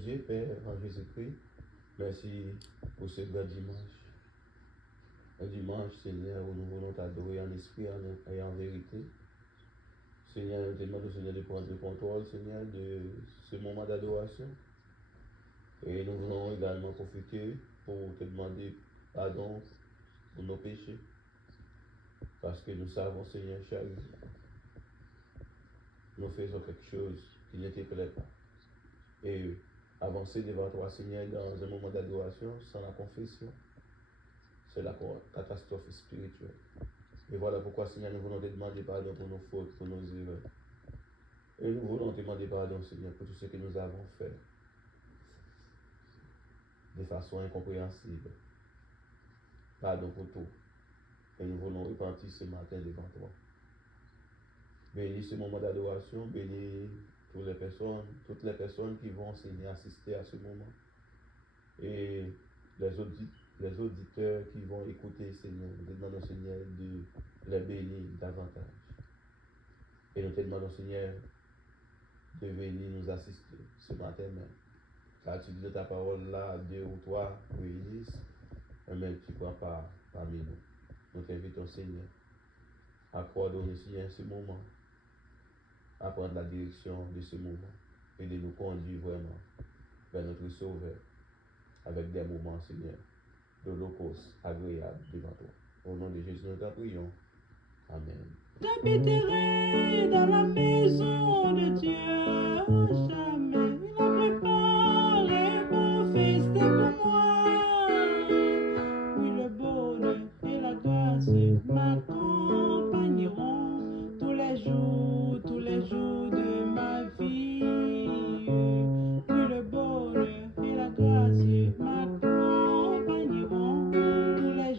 Dieu, Père, en Jésus-Christ, merci pour ce grand dimanche. Un dimanche, Seigneur, où nous voulons t'adorer en esprit et en vérité. Seigneur, nous te demandons, Seigneur, de prendre le contrôle, Seigneur, de ce moment d'adoration. Et nous voulons également profiter pour te demander pardon pour nos péchés. Parce que nous savons, Seigneur, chaque jour, nous faisons quelque chose qui ne te plaît pas. Et avancer devant toi, Seigneur, dans un moment d'adoration, sans la confession, c'est la catastrophe spirituelle. Et voilà pourquoi, Seigneur, nous voulons te demander pardon pour nos fautes, pour nos erreurs. Et nous voulons te demander pardon, Seigneur, pour tout ce que nous avons fait de façon incompréhensible. Pardon pour tout. Et nous voulons repentir ce matin devant toi. Bénis ce moment d'adoration, bénis toutes les personnes qui vont, Seigneur, assister à ce moment. Et les auditeurs qui vont écouter, Seigneur, nous te demandons, Seigneur, de les bénir davantage. Et nous te demandons, Seigneur, de venir nous assister ce matin même. Car tu dis de ta parole là, 2 ou 3 réunissent, et même tu crois pas parmi nous. Nous t'invitons, Seigneur, à coordonner, Seigneur, ce moment, à prendre la direction de ce moment et de nous conduire vraiment vers notre Sauveur avec des moments, Seigneur, d'holocauste agréable devant toi. Au nom de Jésus, nous t'en prions. Amen. J'habiterai dans la maison de Dieu jamais. Il a préparé mon festin pour moi. Oui, le bonheur et la grâce m'accompagneront tous les jours de ma vie. Oui, le bonheur et la grâce m'accompagneront tous les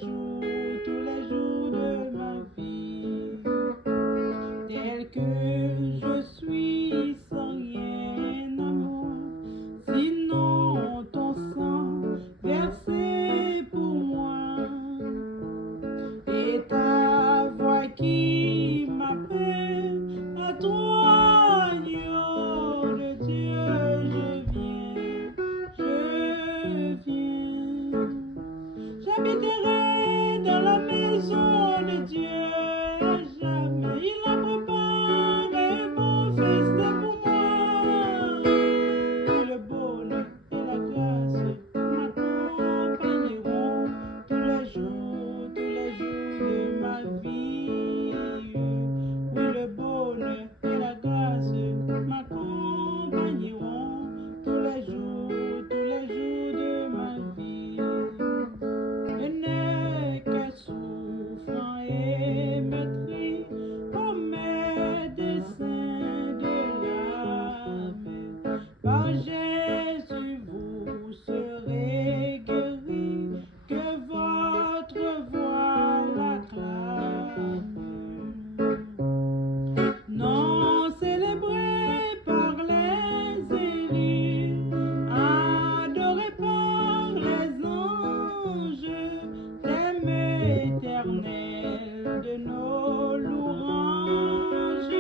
jours de ma vie. Tel que je suis sans rien amour, sinon ton sang versé pour moi, et ta voix qui m'appelle à toi, agneau de Dieu, je viens. J'habiterai dans la maison de Dieu. Jamais il a préparé mon festin pour moi. Et le bonheur et la grâce m'accompagneront tous les jours de ma vie. Oui, le bonheur et la grâce m'accompagneront tous les jours de ma vie. Je n'ai que souffrant et meurtri pour mes desseins de l'âme. Par Jésus, vous serez guéris, que votre voix l'acclame. Non célébré par les élus, adoré par les anges, thème éternel de nos louanges.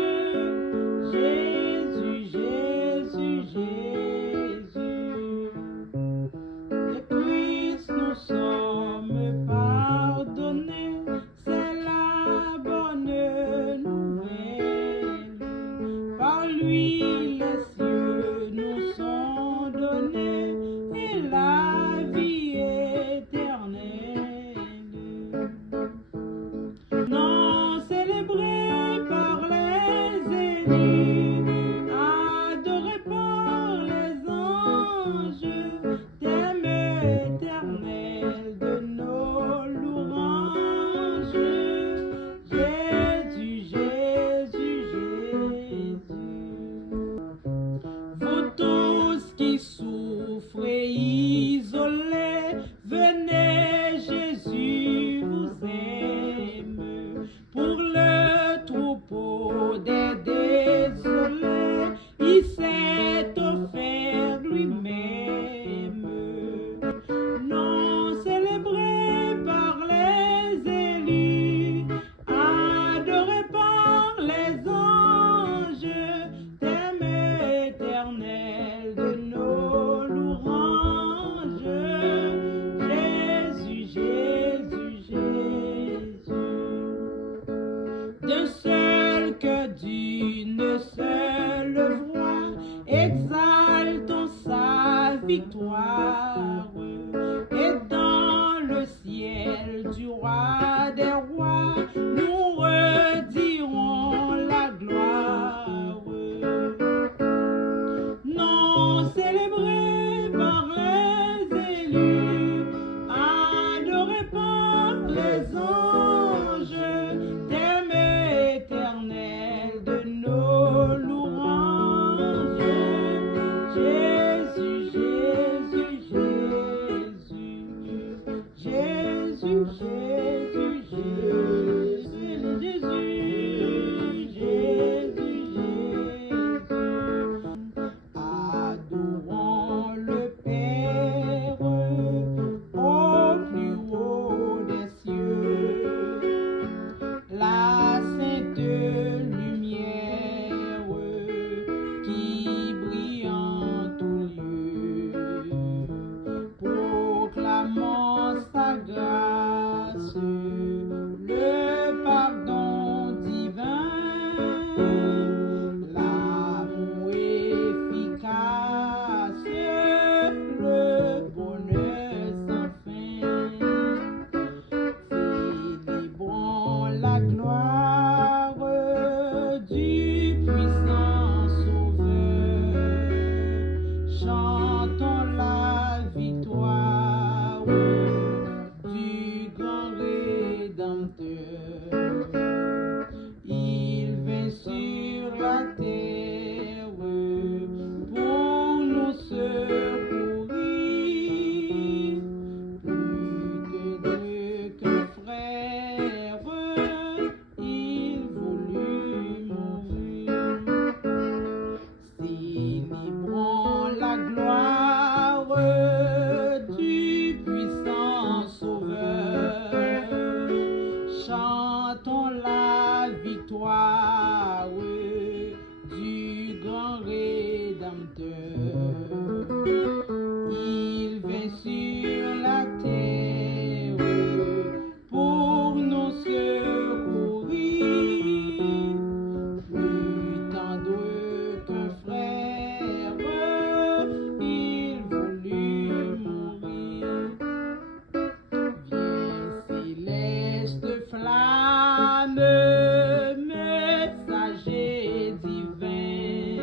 Jésus, Jésus, Jésus, de Christ nous sommes pardonnés, c'est la bonne nouvelle. Par lui les cieux nous sont donnés et la vie éternelle. Non célébré par les élus, adoré par les anges, thème éternel de nos louanges. Jésus, Jésus, Jésus. Vous tous qui souffrez isolés, venez, Jésus vous aime. Pour le troupeau des désolés, il s'est offert lui-même. Non célébré par les élus, adoré par les anges, thème éternel de nos victoire. Et dans le ciel du roi des rois, nous redirons la gloire. Non célébré par les élus, adoré par les anges, thème éternel de nos louanges. Jésus, Jésus, Jésus, Jésus, Jésus, Jésus, Jésus, Jésus. Adorons le Père au plus haut des cieux, la sainte lumière qui brille en tout lieu. Proclamons sa grâce, le pardon divin, l'amour efficace, le bonheur sans fin. Célébrons la gloire du puissant Sauveur, chantons la victoire du grand Rédempteur. Il vint sur la terre pour nous secourir, plus qu'un frère, il voulut mourir. Célébrons la gloire du puissant Sauveur, chantons la victoire du grand Rédempteur. Il vint sur la terre pour nous secourir, plus tendre qu'un frère, il voulut mourir. Viens céleste flamme, messager divin,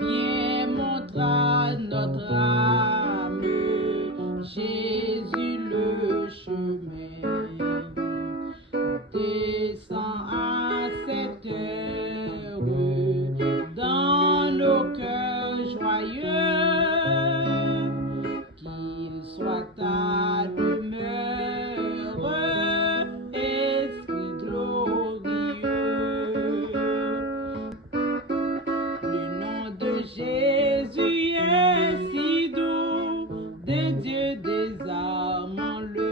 viens montrer à notre âme Jésus le chemin. Descends à cette heure dans nos cœurs joyeux, qu'il soit ta demeure, Esprit glorieux. Le nom de Jésus est si doux, de Dieu désarmant le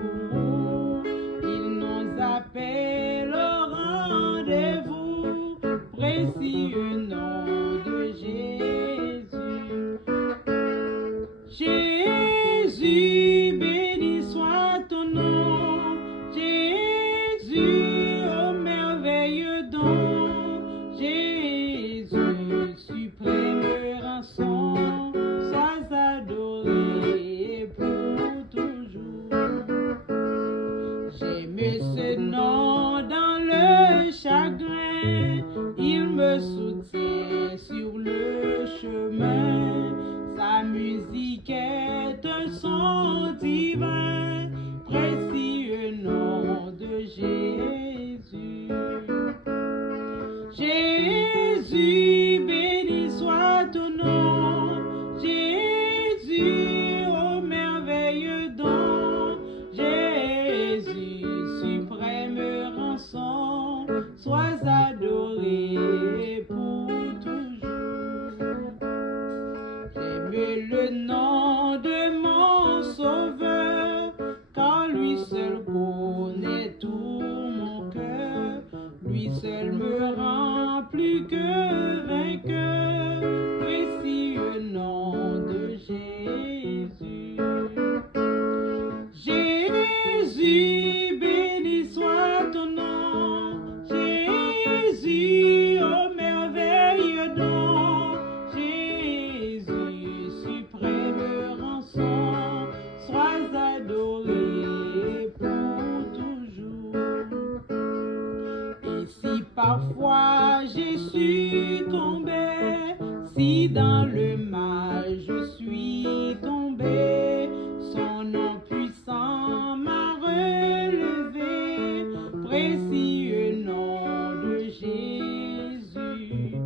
courroux. Il nous appelle au rendez-vous, précieux nom de Jésus. Jésus, béni soit ton nom. Jésus, ô merveilleux don. Jésus, suprême rançon, sois adoré pour toujours. J'aime ce nom dans le chagrin, il me soutient sur le chemin. Sa musique est un son divin, précieux nom de Jésus. Jésus, béni soit ton nom. Jésus, ô merveilleux don. Jésus, suprême rançon, sois adoré pour toujours. J'aime le nom de mon Sauveur, car lui seul connaît tout mon cœur. Lui seul me rend plus que vainqueur, précieux nom de Jésus. Jésus, béni soit ton nom. Jésus, ô merveilleux don. Jésus, Si dans le mal je suis tombé, son nom puissant m'a relevé, précieux nom de Jésus.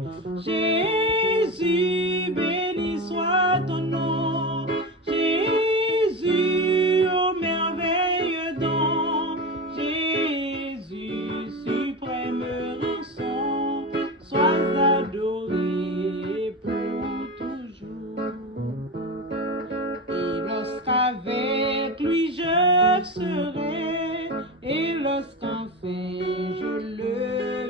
Jésus, béni soit ton nom, Jésus, ô merveilleux don, Jésus, suprême rançon, sois adoré pour toujours. Et lorsqu'avec lui je serai, et lorsqu'enfin je le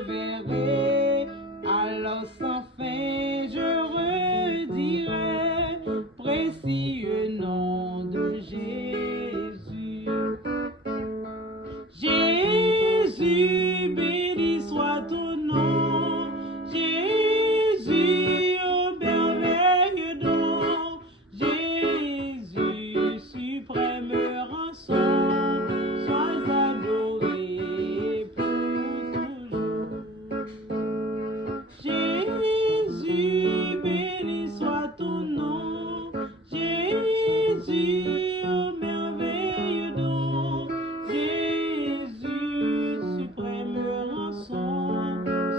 verrai, alors sans fin je redirai, précieux nom de Jésus. Jésus, béni soit ton nom, Jésus, ô merveilleux don, Jésus, suprême rançon, sois adoré pour toujours. Jésus, béni soit ton nom, Jésus, ô merveilleux don, Jésus, suprême rançon,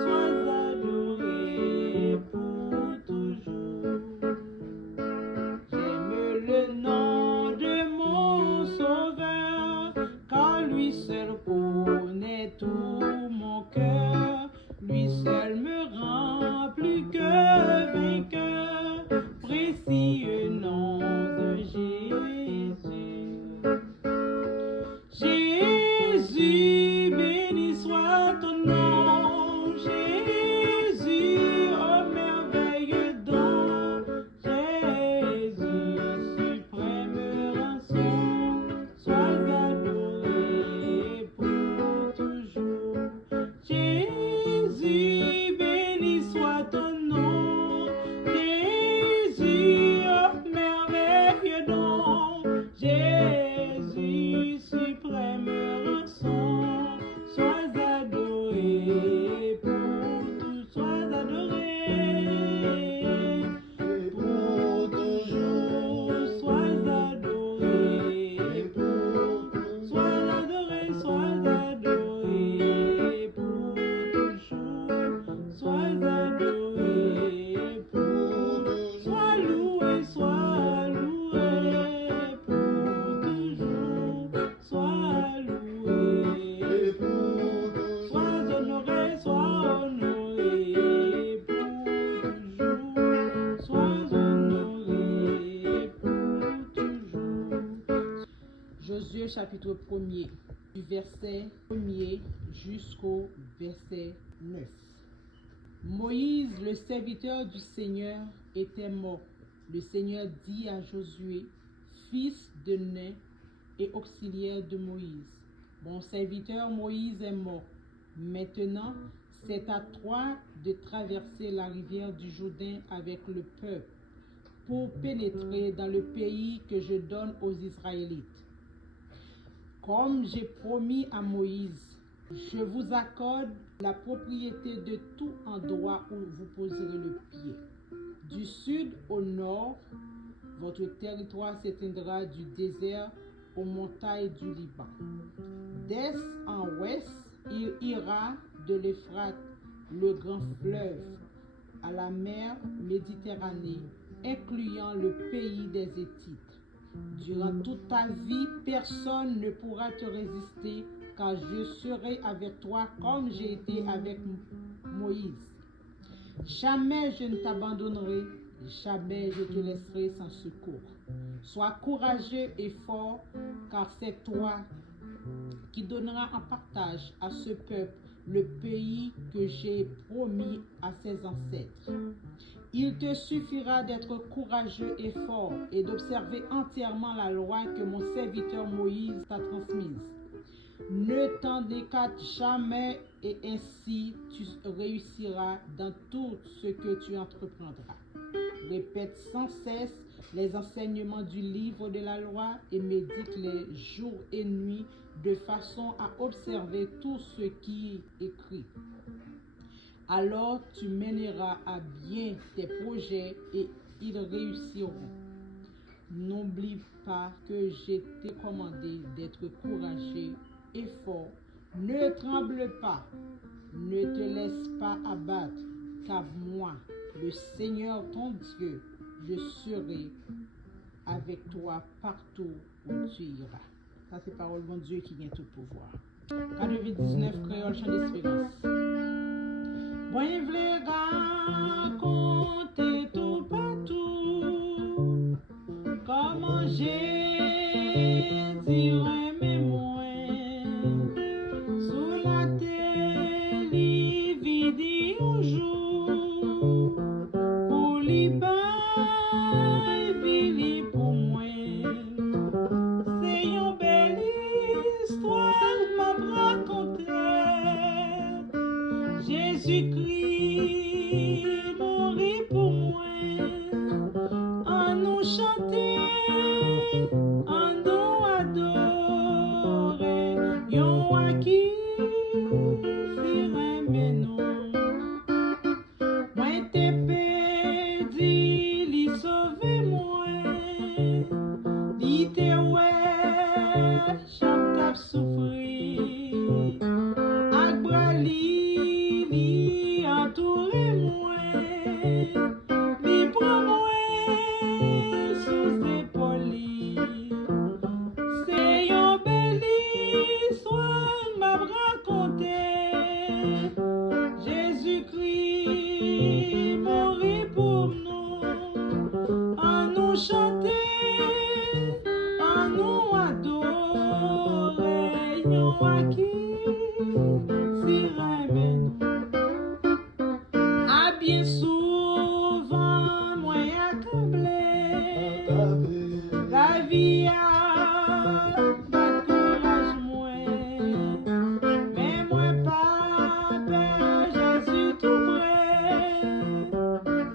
sois adoré pour toujours. J'aime le nom de mon Sauveur, car lui seul connaît tout mon cœur, lui seul me rend plus que vainqueur, précieux nom de Jésus. Jésus, béni soit ton nom, Jésus, ô merveilleux don, Jésus, suprême rançon, sois adoré pour toujours. Jésus, béni soit ton nom, Jésus, ô merveilleux don, Jésus, suprême rançon, sois adoré pour tout, sois adoré pour toujours, sois adoré pour, sois adoré pour toujours, sois adoré pour, sois loué pour toujours, sois loué pour, sois honoré pour toujours, sois honoré pour toujours. Josué chapitre 1er, du verset 1er jusqu'au verset 9. Moïse, le serviteur du Seigneur, était mort. Le Seigneur dit à Josué, fils de Nun et auxiliaire de Moïse, mon serviteur Moïse est mort. Maintenant, c'est à toi de traverser la rivière du Jourdain avec le peuple pour pénétrer dans le pays que je donne aux Israélites. Comme j'ai promis à Moïse, je vous accorde la propriété de tout endroit où vous poserez le pied. Du sud au nord, votre territoire s'étendra du désert aux montagnes du Liban. D'est en ouest, il ira de l'Euphrate, le grand fleuve, à la mer Méditerranée, incluant le pays des Héthites. Durant toute ta vie, personne ne pourra te résister, car je serai avec toi comme j'ai été avec Moïse. Jamais je ne t'abandonnerai, jamais je te laisserai sans secours. Sois courageux et fort, car c'est toi qui donneras en partage à ce peuple le pays que j'ai promis à ses ancêtres. Il te suffira d'être courageux et fort et d'observer entièrement la loi que mon serviteur Moïse t'a transmise. Ne t'en écarte jamais et ainsi tu réussiras dans tout ce que tu entreprendras. Répète sans cesse les enseignements du livre de la loi et médite-les jour et nuit de façon à observer tout ce qui est écrit. Alors tu mèneras à bien tes projets et ils réussiront. N'oublie pas que je t'ai commandé d'être courageux et fort. Ne tremble pas, ne te laisse pas abattre, car moi, le Seigneur ton Dieu, je serai avec toi partout où tu iras. Ça, c'est parole de mon Dieu qui vient tout pouvoir. 19 créole, chant d'espérance. Moi, je voulais raconter tout partout comment Jésus aimait moi sous la télévision jour pour libérer pour moi. C'est une belle histoire m'a raconté. Jésus-Christ mourit pour moi. En nous chanter, en nous adorer, yon à qui ferait nous. Moi t'ai perdu, li sauvé moi. Li te ouais, j'en tap souffrir. Ak bra li entouré moi. Li prend moi sous épaule. C'est une belle histoire m'a raconté. Jésus-Christ mourit pour nous. En nous chanter, en nous adorer, yon à qui si remet. A bien souvent, moi accablé, la vie a bat courage moi. Mais moi pas peur, Jésus tout près,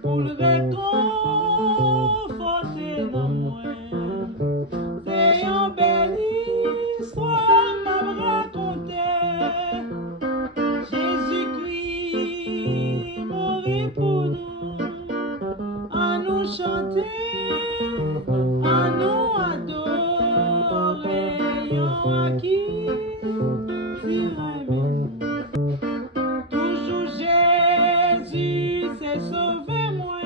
pour le réconforter dans moi. C'est une belle histoire m'a raconté. Jésus-Christ mourit pour nous. En nous chanter, en nous adorer, yon à qui si remet. Toujours Jésus s'est sauvé moi.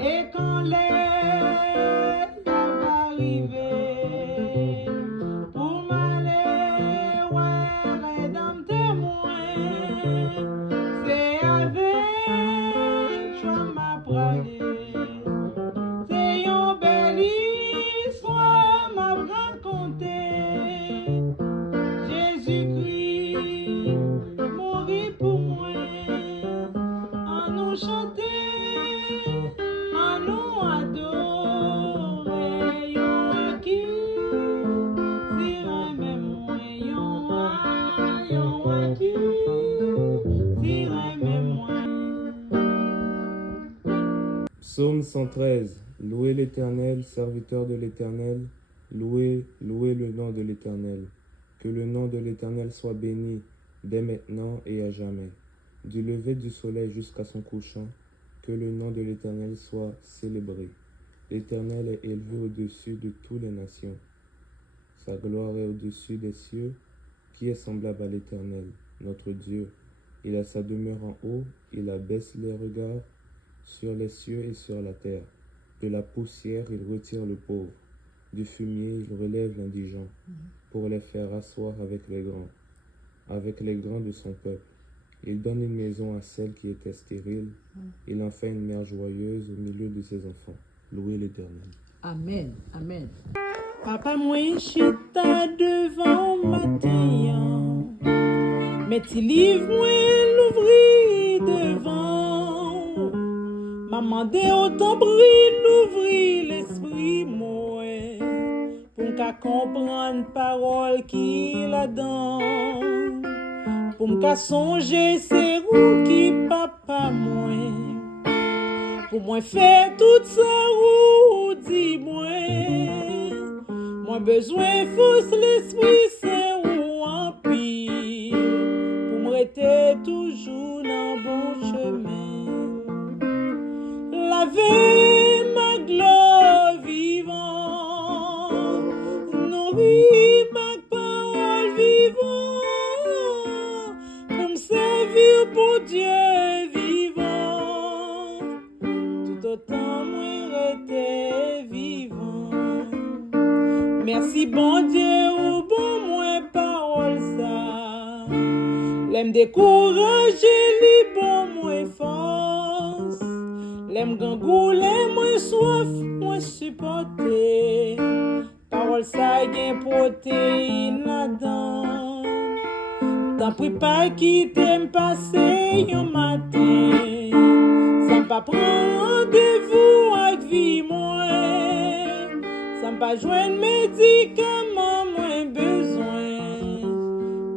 Et quand l'air va arriver, pour m'aller ouais, rédempter moi, c'est avec joie m'a parlé. C'est une belle histoire m'a raconté. Jésus-Christ mourit pour moi. En nous chanter, en nous adorer, yon à qui si remet moi. Yon à qui si remet moi. Psaume 113. Louez l'Éternel, serviteur de l'Éternel. Louez, louez le nom de l'Éternel. Que le nom de l'Éternel soit béni dès maintenant et à jamais. Du lever du soleil jusqu'à son couchant, que le nom de l'Éternel soit célébré. L'Éternel est élevé au-dessus de toutes les nations. Sa gloire est au-dessus des cieux. Qui est semblable à l'Éternel, notre Dieu? Il a sa demeure en haut, il abaisse les regards sur les cieux et sur la terre. De la poussière, il retire le pauvre. Du fumier, il relève l'indigent, pour les faire asseoir avec les grands de son peuple. Il donne une maison à celle qui était stérile. Il en fait une mère joyeuse au milieu de ses enfants. Louez l'Éternel. Amen, amen. Papa, moi, chita devant matin, mais ti livre, moi, l'ouvri devant. Maman, de autant brille, l'ouvri l'esprit, moi, pour qu'à comprendre parole qui là-dedans. Pour m'ka songer c'est où qui papa moi. Pour moi faire tout ça où dit moi. Moi besoin force l'esprit saint ou en pile. Pour me rester toujours dans le bon chemin. Lavez ma gloire vivant, nourris ma parole vivant, pour me servir pour Dieu vivant, tout autant moi rester vivant. Merci bon Dieu ou bon moi parole ça, l'aime décourager li bon moi force. L'aime gangou, l'aime moins soif, moins supporté. Parole ça gen protéine là-dedans. T'en prie pas quitter m'passer yon matin. Sans pas prendre rendez-vous avec vie moins. Sans pas joindre médicaments moins besoin.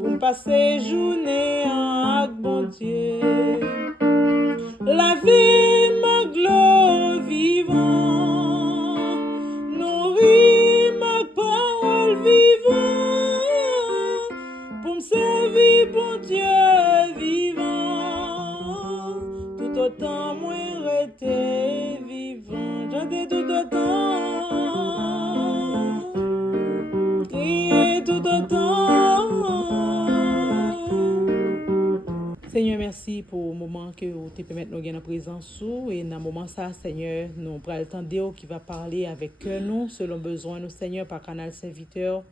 Pour m'passer journée avec bon Dieu. Lavez ma gloire vivant, nourris ma parole vivant, pour me servir bon Dieu vivant, tout autant moi rester vivant, j'entends tout autant, crier tout autant. Seigneur, merci pour le moment que vous te permettez de nous gagner en présence. Et dans le moment ça, Seigneur, nous prenons le temps de qui va parler avec nous selon besoin, nous, Seigneur, par canal serviteur.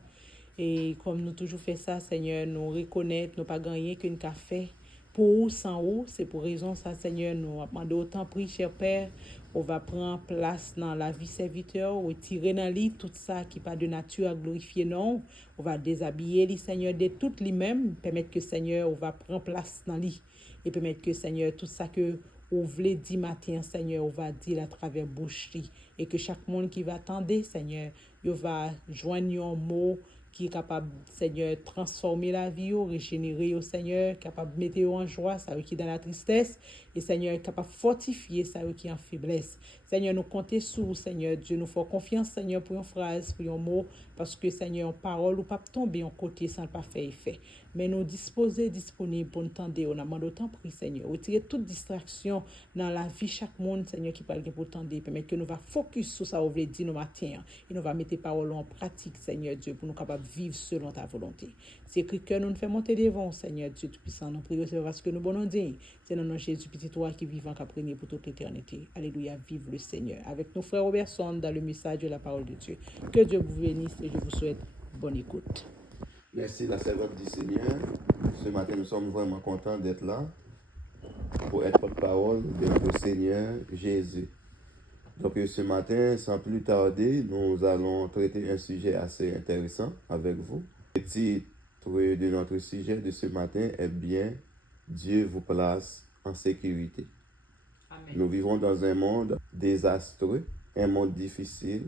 Et comme nous toujours fait ça, Seigneur, nous reconnaître, nous pas gagner qu'une café pour ou sans ou. C'est pour raison ça, Seigneur, nous demandons autant prix, cher Père. On va prendre place dans la vie serviteur, retirer dans lui tout ça qui pas de nature à glorifier non. On va déshabiller les Seigneur de tout lui-même, permettre que Seigneur, on va prendre place dans lui et permettre que Seigneur, tout ça que on voulait dire matin, Seigneur, on va dire à travers bouche et que chaque monde qui va attendre, Seigneur, il va joindre un mot qui est capable, Seigneur, transformer la vie, régénérer, Seigneur, capable de mettre en joie, ça qui est dans la tristesse, et Seigneur, capable de fortifier ça qui est en faiblesse. Seigneur, nous comptons sur Seigneur Dieu, nous faisons confiance, Seigneur, pour une phrase, pour un mot, parce que, Seigneur, une parole ou pas tomber en côté sans pas faire effet. Mais nous disposer, disponibles pour nous tendre, on a demandé autant pour Seigneur. Retirer toute distraction dans la vie, chaque monde, Seigneur, qui parle pour tendre, permettre que nous va focus sur ça, on veut dire, nous matin, et nous va mettre paroles en pratique, Seigneur Dieu, pour nous capables de vivre selon ta volonté. C'est écrit que nous nous fait monter devant, Seigneur Dieu Tout-Puissant. Nous prions, c'est parce que nous bonnes dignes. C'est dans le nom de Jésus, petit toi qui vivant, qui a prié pour toute l'éternité. Alléluia, vive le Seigneur. Avec nos frères Robertson dans le message de la parole de Dieu. Que Dieu vous bénisse et je vous souhaite bonne écoute. Merci la servante du Seigneur. Ce matin, nous sommes vraiment contents d'être là pour être porte-parole de notre Seigneur Jésus. Donc ce matin, sans plus tarder, nous allons traiter un sujet assez intéressant avec vous. Le titre de notre sujet de ce matin est bien « Dieu vous place en sécurité ». Nous vivons dans un monde désastreux, un monde difficile,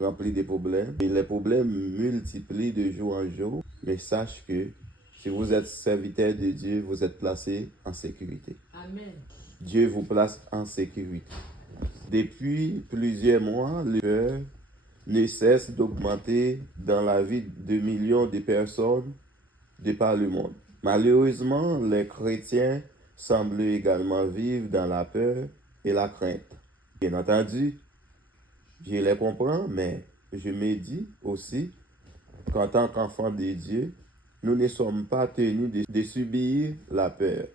rempli de problèmes. Et les problèmes multiplient de jour en jour. Mais sache que si vous êtes serviteur de Dieu, vous êtes placé en sécurité. Amen. Dieu vous place en sécurité. Depuis plusieurs mois, le peur ne cesse d'augmenter dans la vie de millions de personnes de par le monde. Malheureusement, les chrétiens semblent également vivre dans la peur et la crainte. Bien entendu, je les comprends, mais je me dis aussi qu'en tant qu'enfants de Dieu, nous ne sommes pas tenus de subir la peur.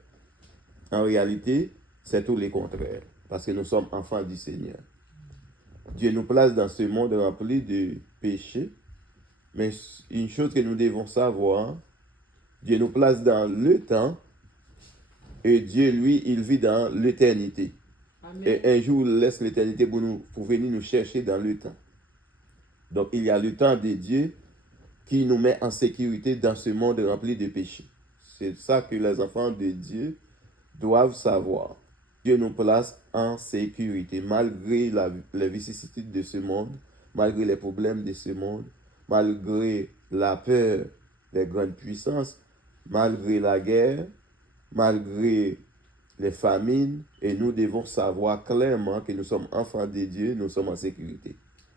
En réalité, c'est tout le contraire, parce que nous sommes enfants du Seigneur. Dieu nous place dans ce monde rempli de péchés, mais une chose que nous devons savoir, Dieu nous place dans le temps, et Dieu, lui, il vit dans l'éternité. Et un jour, il laisse l'éternité pour venir nous chercher dans le temps. Donc, il y a le temps de Dieu qui nous met en sécurité dans ce monde rempli de péchés. C'est ça que les enfants de Dieu doivent savoir. Dieu nous place en sécurité, malgré les vicissitudes de ce monde, malgré les problèmes de ce monde, malgré la peur des grandes puissances, malgré la guerre, malgré les famines, et nous devons savoir clairement que nous sommes enfants de Dieu, nous sommes en sécurité.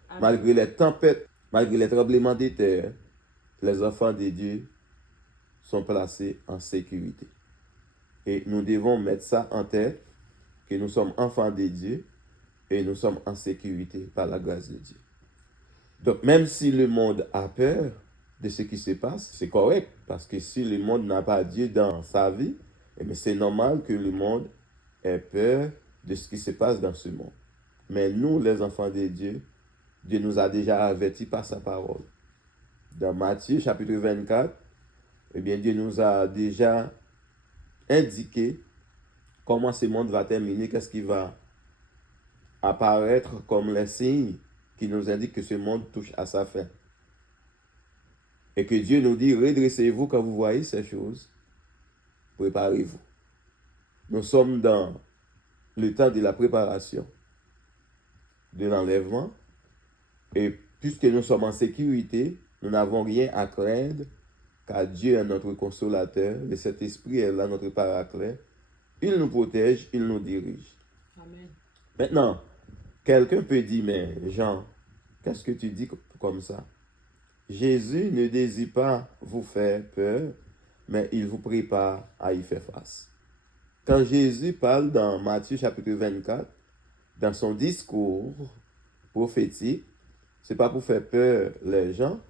Amen. Malgré les tempêtes, malgré les tremblements de terre, les enfants de Dieu sont placés en sécurité. Et nous devons mettre ça en tête, que nous sommes enfants de Dieu et nous sommes en sécurité par la grâce de Dieu. Donc, même si le monde a peur de ce qui se passe, c'est correct, parce que si le monde n'a pas Dieu dans sa vie, eh bien, c'est normal que le monde ait peur de ce qui se passe dans ce monde. Mais nous, les enfants de Dieu, Dieu nous a déjà avertis par sa parole. Dans Matthieu chapitre 24, eh bien, Dieu nous a déjà indiqué comment ce monde va terminer, qu'est-ce qui va apparaître comme les signes qui nous indiquent que ce monde touche à sa fin. Et que Dieu nous dit, redressez-vous quand vous voyez ces choses, préparez-vous. Nous sommes dans le temps de la préparation, de l'enlèvement, et puisque nous sommes en sécurité, nous n'avons rien à craindre, car Dieu est notre consolateur, le Saint-Esprit est là, notre paraclet. Il nous protège, il nous dirige. Amen. Maintenant, quelqu'un peut dire, mais Jean, qu'est-ce que tu dis comme ça? Jésus ne désire pas vous faire peur, mais il vous prépare à y faire face. Quand Jésus parle dans Matthieu chapitre 24, dans son discours prophétique, ce n'est pas pour faire peur les gens,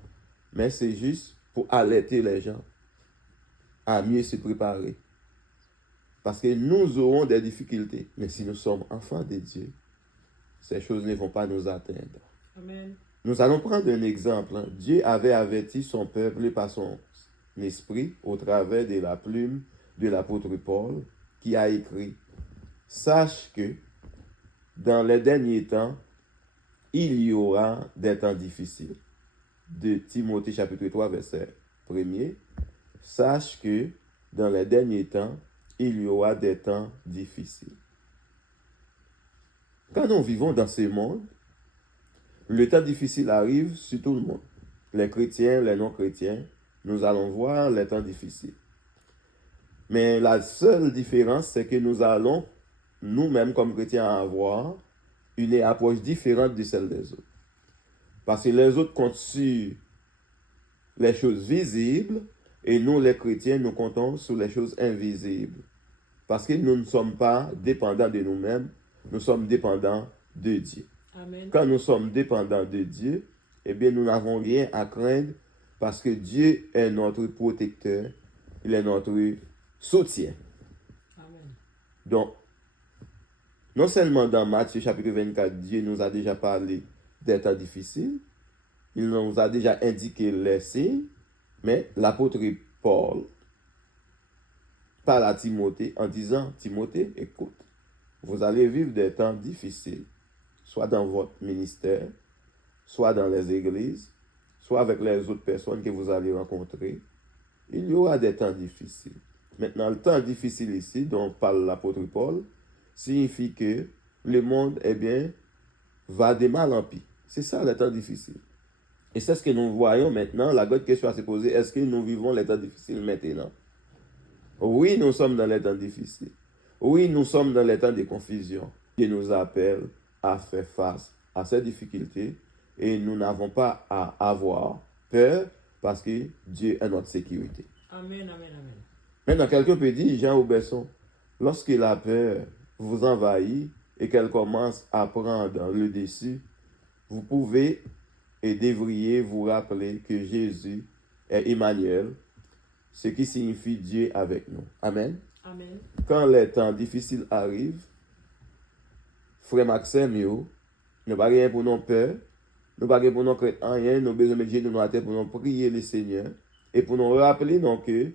mais c'est juste pour alerter les gens à mieux se préparer. Parce que nous aurons des difficultés, mais si nous sommes enfants de Dieu, ces choses ne vont pas nous atteindre. Amen. Nous allons prendre un exemple. Dieu avait averti son peuple par son esprit au travers de la plume de l'apôtre Paul qui a écrit « Sache que dans les derniers temps, il y aura des temps difficiles. » De Timothée chapitre 3 verset 1er. « Sache que dans les derniers temps, il y aura des temps difficiles. » Quand nous vivons dans ce monde, le temps difficile arrive sur tout le monde. Les chrétiens, les non-chrétiens, nous allons voir les temps difficiles. Mais la seule différence, c'est que nous allons, nous-mêmes comme chrétiens, avoir une approche différente de celle des autres. Parce que les autres comptent sur les choses visibles et nous, les chrétiens, nous comptons sur les choses invisibles. Parce que nous ne sommes pas dépendants de nous-mêmes, nous sommes dépendants de Dieu. Amen. Quand nous sommes dépendants de Dieu, eh bien, nous n'avons rien à craindre parce que Dieu est notre protecteur, il est notre soutien. Amen. Donc, non seulement dans Matthieu chapitre 24, Dieu nous a déjà parlé des temps difficiles, il nous a déjà indiqué les signes, mais l'apôtre Paul parle à Timothée en disant, Timothée, écoute, vous allez vivre des temps difficiles, soit dans votre ministère, soit dans les églises, soit avec les autres personnes que vous allez rencontrer. Il y aura des temps difficiles. Maintenant, le temps difficile ici, dont parle l'apôtre Paul, signifie que le monde, eh bien, va de mal en pis. C'est ça, les temps difficiles. Et c'est ce que nous voyons maintenant. La grande question à se poser, est-ce que nous vivons les temps difficiles maintenant? Oui, nous sommes dans les temps difficiles. Oui, nous sommes dans les temps de confusion. Dieu nous appelle à faire face à ces difficultés et nous n'avons pas à avoir peur parce que Dieu est notre sécurité. Amen, amen, amen. Maintenant, quelqu'un peut dire, Jean Aubesson, lorsque la peur vous envahit et qu'elle commence à prendre le dessus, vous pouvez et devriez vous rappeler que Jésus est Emmanuel, ce qui signifie Dieu avec nous. Amen. Amen. Quand les temps difficiles arrivent, frère Maxime, nous n'avons rien pour nos peurs, nous n'avons rien pour nos craintes, rien, nous avons besoin de Dieu nous pour nous prier le Seigneur et pour nous rappeler donc, que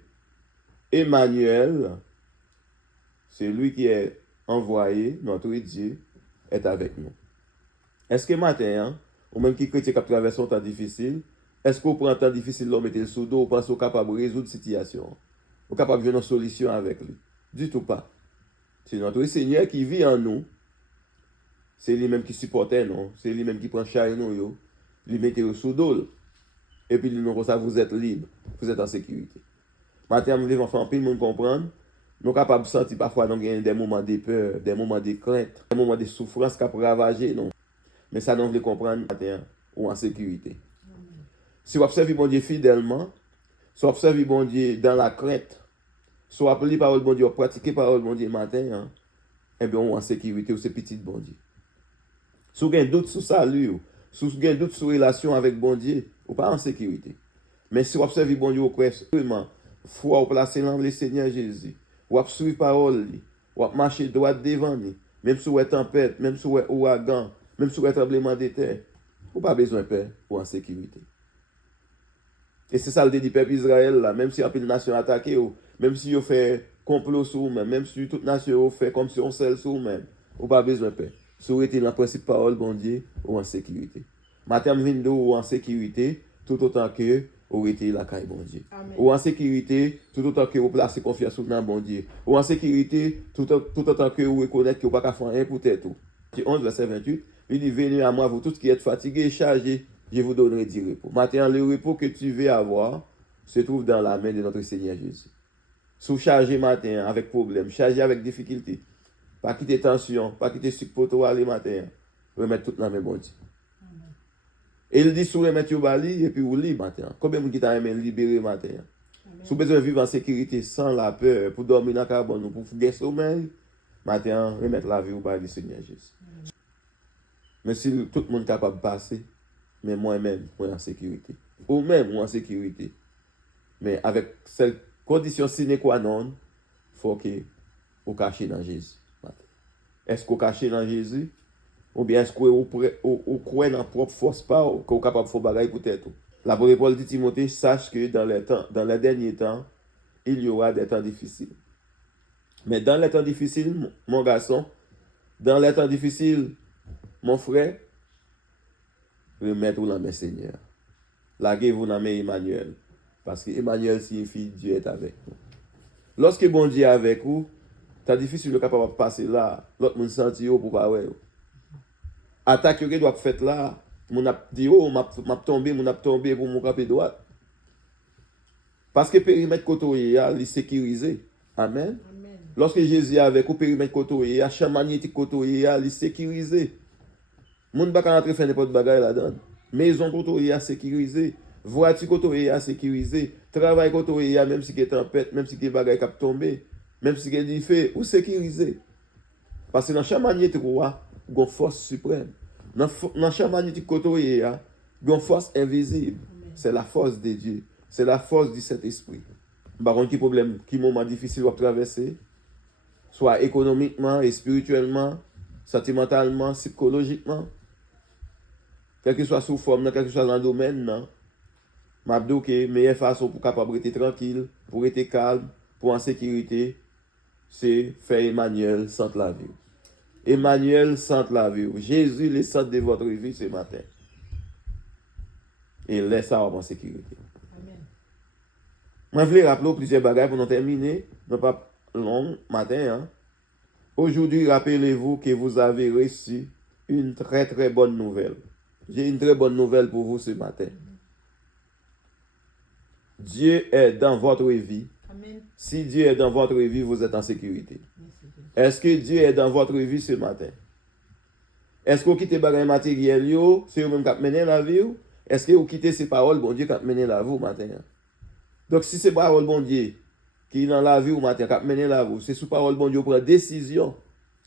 Emmanuel, c'est lui qui est envoyé, notre Dieu, est avec nous. Est-ce que matin, ou même qui chrétien qui traverse un temps difficile, est-ce qu'on prend un temps difficile, l'homme mettez le sous dos, ou pense qu'on est capable de résoudre la situation, on est capable de faire une solution avec lui? Du tout pas. C'est notre Seigneur qui vit en nous. C'est lui-même qui supporte nous. C'est lui-même qui prend charge nous. Lui mettez le sous dos. Et puis, nous, ça, vous êtes libre. Vous êtes en sécurité. Maintenant, nous devons faire pile monde comprendre. Nous sommes capables de sentir parfois des moments de peur, des moments de crainte, des moments de souffrance qui ont ravagé. Non. Mais ça, nous voulons comprendre matin ou en sécurité. Si vous observez bon Dieu fidèlement, si vous observez bon Dieu dans la crainte, soit appelé parole bon Dieu, pratiquer parole bon Dieu matin, hein, eh bien, on en sécurité, ou c'est petit bon Dieu. Si vous avez un doute sur salut, si vous avez un doute sur relation avec bon Dieu, vous pas en sécurité. Mais si vous observez bon Dieu, vous croyez vraiment, foi vous placez dans le Seigneur Jésus, vous suivez parole, vous marchez droit devant lui, même si vous êtes tempête, même si vous êtes ouragan, même si vous êtes tremblement de terre, vous n'avez pas besoin de paix pour en sécurité. Et c'est ça le dit peuple Israël, là, même si un peu de nation attaquée, même si vous fait complot sur vous-même, même si toute nation fait comme si on scelle sur vous-même, vous n'avez pas besoin de paix. Si vous êtes dans le principe parole, bon Dieu, ou en sécurité. Matin, vindo ou en sécurité, tout autant que vous êtes la caille, bon Dieu. Amen. Ou en sécurité, tout autant que vous placez confiance dans bon Dieu. Ou en sécurité, tout autant que vous reconnaissez que vous n'avez pas faire rien pour tout. 11, verset 28, il dit, venez à moi, vous tous qui êtes fatigués et chargés, je vous donnerai du repos. Maintenant, le repos que tu veux avoir se trouve dans la main de notre Seigneur Jésus. Sous chargé matin avec problème, chargé avec difficulté, pas quitter tension, pas quitter sucre pour toi le matin, remettre tout dans la main bon Dieu. Et il dit, sous remettre au bali, et puis vous libre matin. Combien de gens qui t'a aimé libérer matin? Si vous besoin de vivre en sécurité sans la peur, pour dormir dans le carbone, pour faire des sommeil, matin, remettre la vie au bali, Seigneur Jésus. Mais si tout le monde est capable de passer, mais moi-même, moi en sécurité. Ou même, moi en sécurité. Mais avec cette condition sine qua non, il faut que vous cachiez dans Jésus. Est-ce que vous cachez dans Jésus? Ou bien est-ce que vous croyez dans propre force pas, que vous êtes capable de faire bagaille pour tête? L'apôtre Paul dit Timothée, sache que dans les derniers temps, il y aura des temps difficiles. Mais dans les temps difficiles, mon garçon, dans les temps difficiles, mon frère, remettez-vous dans mes Seigneur. Laguez-vous dans mes Emmanuel. Parce que Emmanuel signifie Dieu est avec nous. Lorsque bon Dieu est avec vous, c'est difficile de capable de passer là, l'autre monde senti pour pas ouais. Attaque que doit faire là, mon a dit oh m'a tombé pour mon camper droit. Parce que périmètre côté il sécurisé. Amen. Amen. Lorsque Jésus est avec vous, périmètre côté champ magnétique côté il sécurisé. Moun ba ka rentrer faire n'importe bagaille là-dedans. Maison côté est sécurisé, voiture côté est sécurisé, travail côté est même si il y a tempête, même si il y a bagaille qui tomber, même si il y a du feu, ou sécurisé. Parce que dans champ magnétique il y a une force suprême. Dans champ magnétique côté il y a une force invisible. C'est la force de Dieu, c'est la force du Saint-Esprit. Par contre, qui problème, qui moment difficile à traverser, soit économiquement et spirituellement, sentimentalement, psychologiquement, quelle que soit sous forme, quel que soit dans le domaine, non. Je dis que la meilleure façon pour capable être tranquille, pour être calme, pour en sécurité, c'est faire Emmanuel centre la vie. Emmanuel centre la vie. Jésus le centre de votre vie ce matin. Et laisse ça en sécurité. Amen. Je voulais rappeler plusieurs bagages pour nous terminer. Non pas long matin. Hein. Aujourd'hui, rappelez-vous que vous avez reçu une très très bonne nouvelle. J'ai une très bonne nouvelle pour vous ce matin. Dieu est dans votre vie. Amen. Si Dieu est dans votre vie, vous êtes en sécurité. Est-ce que Dieu est dans votre vie ce matin? Est-ce que vous quittez les bagages matériels, c'est vous-même qui menez la vie? Est-ce que vous quittez ces paroles, bon Dieu, qui menez la vie au matin? Donc, si c'est parole, bon Dieu, qui est dans la vie au matin, qui menez la vie, c'est sous parole, bon Dieu, pour prendre décision.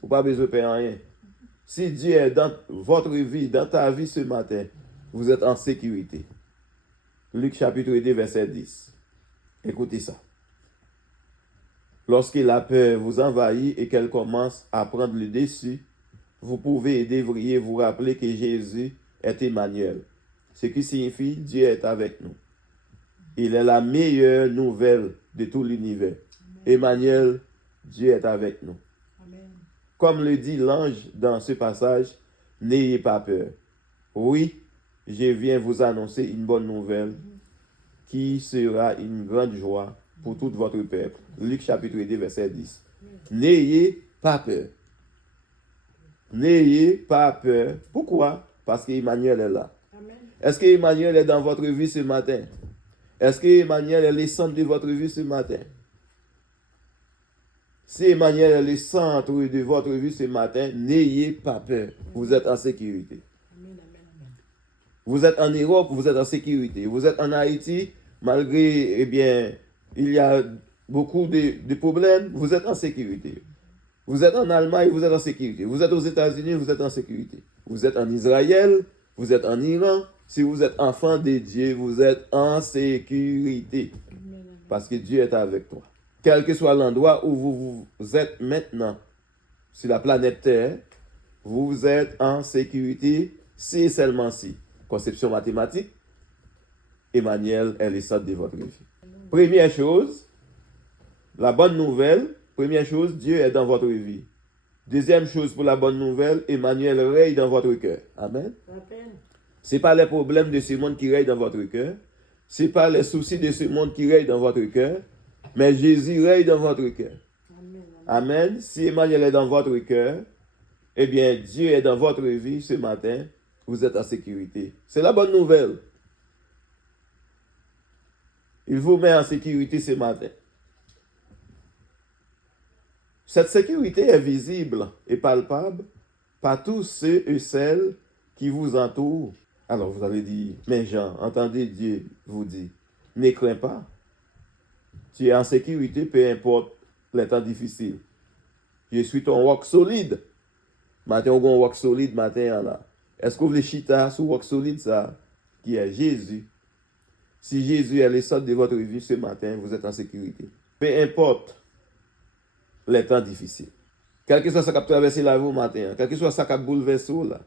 Vous n'avez pas besoin de faire rien. Si Dieu est dans votre vie, dans ta vie ce matin, vous êtes en sécurité. Luc chapitre 2, verset 10. Écoutez ça. Lorsque la peur vous envahit et qu'elle commence à prendre le dessus, vous pouvez et devriez vous rappeler que Jésus est Emmanuel. Ce qui signifie Dieu est avec nous. Il est la meilleure nouvelle de tout l'univers. Emmanuel, Dieu est avec nous. Comme le dit l'ange dans ce passage, n'ayez pas peur. Oui, je viens vous annoncer une bonne nouvelle qui sera une grande joie pour tout votre peuple. Luc chapitre 2, verset 10. N'ayez pas peur. N'ayez pas peur. Pourquoi? Parce qu'Emmanuel est là. Amen. Est-ce qu'Emmanuel est dans votre vie ce matin? Est-ce qu'Emmanuel est le centre de votre vie ce matin? Si Emmanuel est le centre de votre vie ce matin, n'ayez pas peur. Vous êtes en sécurité. Vous êtes en Europe, vous êtes en sécurité. Vous êtes en Haïti, malgré, il y a beaucoup de problèmes, vous êtes en sécurité. Vous êtes en Allemagne, vous êtes en sécurité. Vous êtes aux États-Unis, vous êtes en sécurité. Vous êtes en Israël, vous êtes en Iran. Si vous êtes enfant de Dieu, vous êtes en sécurité. Parce que Dieu est avec toi. Quel que soit l'endroit où vous êtes maintenant, sur la planète Terre, vous êtes en sécurité si et seulement si. Conception mathématique, Emmanuel est le centre de votre vie. Première chose, la bonne nouvelle, première chose, Dieu est dans votre vie. Deuxième chose pour la bonne nouvelle, Emmanuel règne dans votre cœur. Amen. Ce n'est pas les problèmes de ce monde qui règnent dans votre cœur. Ce n'est pas les soucis de ce monde qui règnent dans votre cœur. Mais Jésus règne dans votre cœur. Amen. Si Emmanuel est dans votre cœur, eh bien, Dieu est dans votre vie ce matin. Vous êtes en sécurité. C'est la bonne nouvelle. Il vous met en sécurité ce matin. Cette sécurité est visible et palpable par tous ceux et celles qui vous entourent. Alors vous allez dire, mais Jean, entendez Dieu vous dit, ne crains pas. Tu es en sécurité, peu importe les temps difficiles. Je suis ton roc solide. Matin, on a un roc solide, matin, là. Est-ce que vous voulez chita sur roc solide, ça, qui est Jésus? Si Jésus est le centre de votre vie ce matin, vous êtes en sécurité. Peu importe les temps difficiles. Quel que soit ce qui a traversé la vie au matin, quel que soit ce qui a bouleversé là.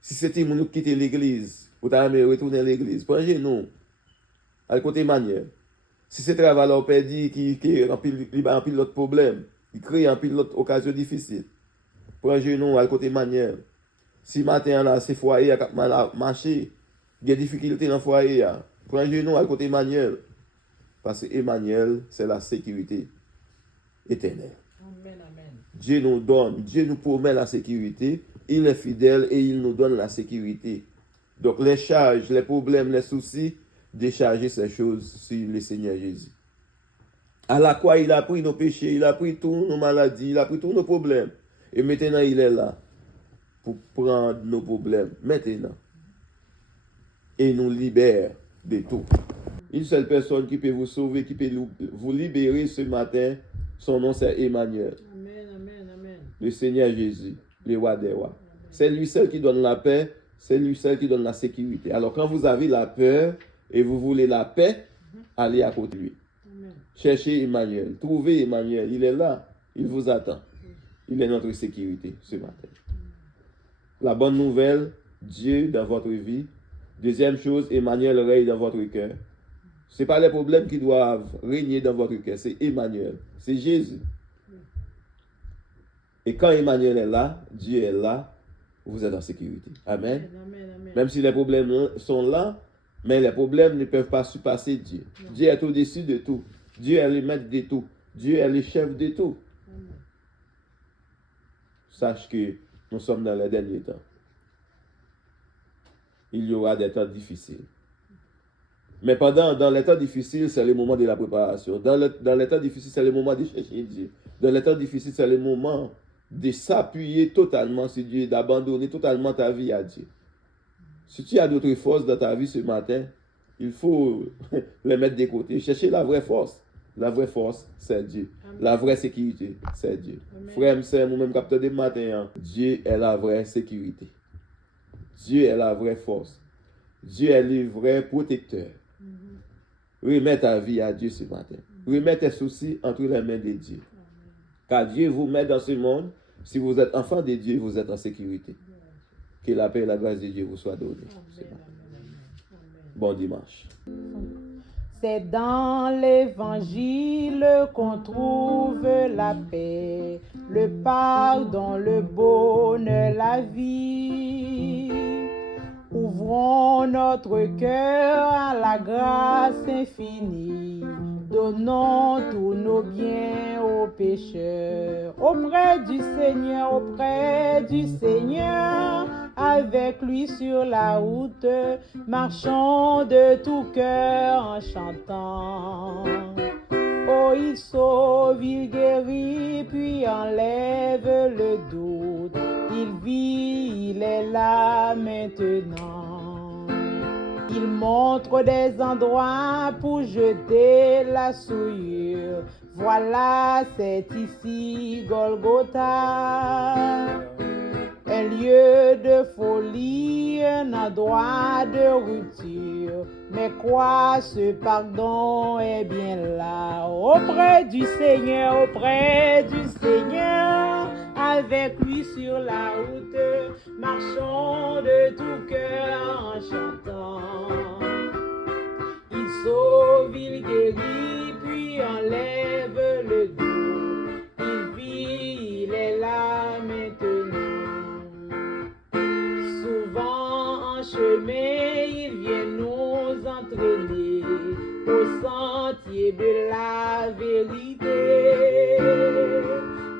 Si c'était mon qui quitter l'église, vous allez retourner à l'église. Prenez nous, à côté Emmanuel. Si c'est travail là, on peut dire qu'il remplit l'autre problème, il crée un pilote occasion difficile. Prenez nous, à côté Emmanuel. Si matin là, c'est foyer à mal marcher, il y a des difficultés dans le foyer. Prenez nous, à côté Emmanuel. Parce que Emmanuel, c'est la sécurité éternelle. Amen, amen. Dieu nous donne, Dieu nous promet la sécurité, il est fidèle et il nous donne la sécurité. Donc les charges, les problèmes, les soucis, décharger ces choses sur le Seigneur Jésus. À la croix, il a pris nos péchés, il a pris toutes nos maladies, il a pris tous nos problèmes. Et maintenant, il est là pour prendre nos problèmes. Maintenant. Et nous libère de tout. Une seule personne qui peut vous sauver, qui peut vous libérer ce matin, son nom c'est Emmanuel. Amen, amen, amen. Le Seigneur Jésus, le roi des rois. C'est lui seul qui donne la paix, c'est lui seul qui donne la sécurité. Alors quand vous avez la peur et vous voulez la paix, allez à côté de lui. Amen. Cherchez Emmanuel, trouvez Emmanuel, il est là, il vous attend. Il est notre sécurité ce matin. La bonne nouvelle, Dieu dans votre vie. Deuxième chose, Emmanuel règne dans votre cœur. Ce n'est pas les problèmes qui doivent régner dans votre cœur, c'est Emmanuel, c'est Jésus. Et quand Emmanuel est là, Dieu est là, vous êtes en sécurité. Amen. Amen, amen. Même si les problèmes sont là, mais les problèmes ne peuvent pas surpasser Dieu. Non. Dieu est au-dessus de tout. Dieu est le maître de tout. Dieu est le chef de tout. Amen. Sache que nous sommes dans les derniers temps. Il y aura des temps difficiles. Mais dans les temps difficiles, c'est le moment de la préparation. Dans les temps difficiles, c'est le moment de chercher Dieu. Dans les temps difficiles, c'est le moment de s'appuyer totalement sur Dieu, d'abandonner totalement ta vie à Dieu. Si tu as d'autres forces dans ta vie ce matin, il faut les mettre de côté. Chercher la vraie force. La vraie force, c'est Dieu. Amen. La vraie sécurité, c'est Dieu. Amen. Frère, sœur, moi-même capteur de matin, Dieu est la vraie sécurité. Dieu est la vraie force. Dieu est le vrai protecteur. Remets ta vie à Dieu ce matin. Remets tes soucis entre les mains de Dieu. Car Dieu vous met dans ce monde. Si vous êtes enfant de Dieu, vous êtes en sécurité. Que la paix et la grâce de Dieu vous soient données. ce matin. Bon dimanche. C'est dans l'évangile qu'on trouve la paix, le pardon, le bonheur, la vie. Ouvrons notre cœur à la grâce infinie. Donnons tous nos biens aux pécheurs. Auprès du Seigneur, avec lui sur la route, marchons de tout cœur en chantant. Oh, il sauve, il guérit, puis enlève le doute. Il vit, il est là maintenant. Il montre des endroits pour jeter la souillure. Voilà, c'est ici Golgotha, un lieu de folie, un endroit de rupture. Mais quoi, ce pardon est bien là, auprès du Seigneur, avec lui sur la route, marchons de tout cœur en chantant. Il sauve, il guérit, puis enlève le dos. Il vit, il est là maintenant. Souvent en chemin, il vient nous entraîner au sentier de la vérité.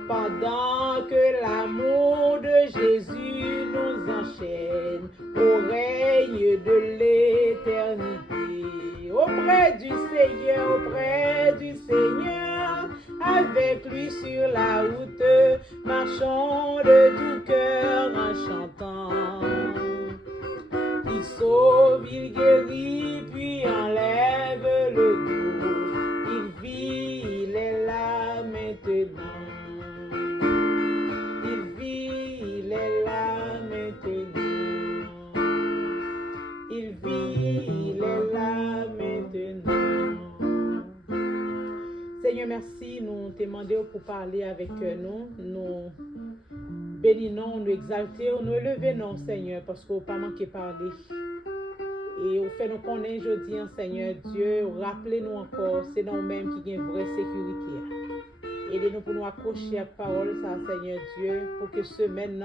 Pendant que l'amour de Jésus nous enchaîne au règne de l'éternité. Auprès du Seigneur, avec lui sur la route, marchons de tout cœur en chantant. Il sauve, il guérit, puis enlève le dos. Il vit, il est là maintenant. Il vit, il est là maintenant. Il vit, il est là maintenant. Seigneur, merci, nous te demandons pour parler avec nous. Nous bénissons, nous exaltons, nous élevons, Seigneur, parce qu'on n'a pas manqué parler. Et au fait nous connaître aujourd'hui, Seigneur Dieu, rappelez-nous encore, c'est nous-mêmes qui avons une vraie sécurité. Aidez-nous pour nous accrocher à la parole, ça, Seigneur Dieu, pour que semaine,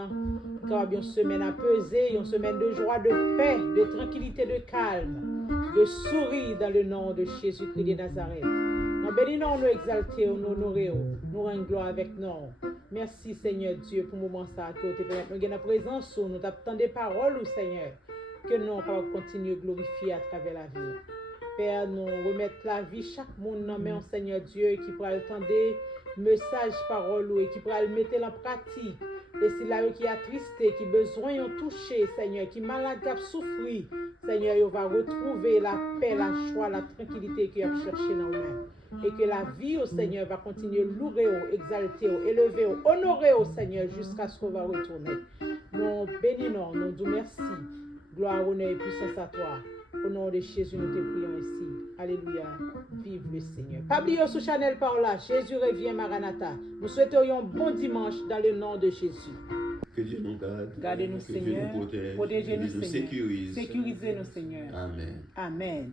car une semaine à peser, une semaine de joie, de paix, de tranquillité, de calme, de sourire dans le nom de Jésus-Christ de Nazareth. Nous bénissons, nous exaltons, nous honorons, nous rendons gloire avec nous. Merci, Seigneur Dieu, pour le moment ça, nous avons la présence, nous avons des paroles, Seigneur, que nous allons continuer à glorifier à travers la vie. Père, nous remettons la vie, chaque monde dans main, Seigneur Dieu, qui pourra entendre message, parole, et qui pourra le mettre en pratique. Et si là qui a tristé, qui besoin de toucher, Seigneur, qui malade, qui a souffert, Seigneur, il va retrouver la paix, la joie, la tranquillité qu'il a cherché dans nous. Et que la vie au Seigneur va continuer à louer, exalter, élever, honorer au Seigneur jusqu'à ce qu'on va retourner. Nous bénissons, nous disons merci. Gloire, honneur et puissance à toi. Au nom de Jésus, nous te prions ici. Alléluia. Vive le Seigneur. Pas oublier sur Chanel par là. Jésus revient, Maranatha. Nous souhaiterions un bon dimanche dans le nom de Jésus. Que Dieu nous garde. Gardez-nous, que Dieu Seigneur. nous protège. Protégez-nous, que Dieu nous Seigneur. sécurise. Sécurisez-nous, Seigneur. Amen. Amen.